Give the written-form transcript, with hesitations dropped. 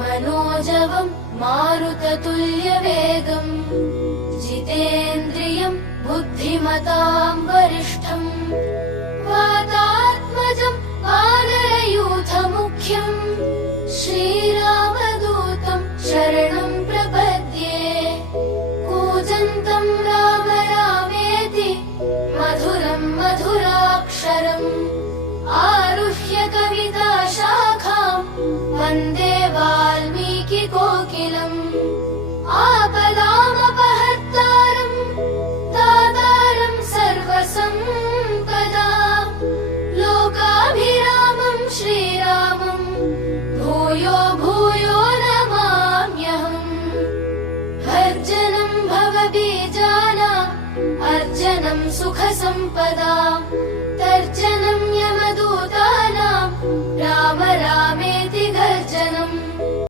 मनोजवं मारुततुल्यवेगम् जितेन्द्रियं बुद्धिमतां वरिष्ठम् वातात्मजं वानरयूथमुख्यम् श्रीरामदूतं शरणं प्रपद्ये कूजन्तं राम रामेति मधुरं मधुराक्षरम् आरुह्य कविताशाखां वन्दे वाल्मीकिकोकिलम् आपदामपहर्तारं दातारं सर्वसम्पदां लोकाभिरामं श्रीरामं भूयो भूयो नमाम्यहम् भर्जनं भवबीजानाम् अर्जनं सुखसम्पदाम् तर्जनं यमदूतानां राम रामे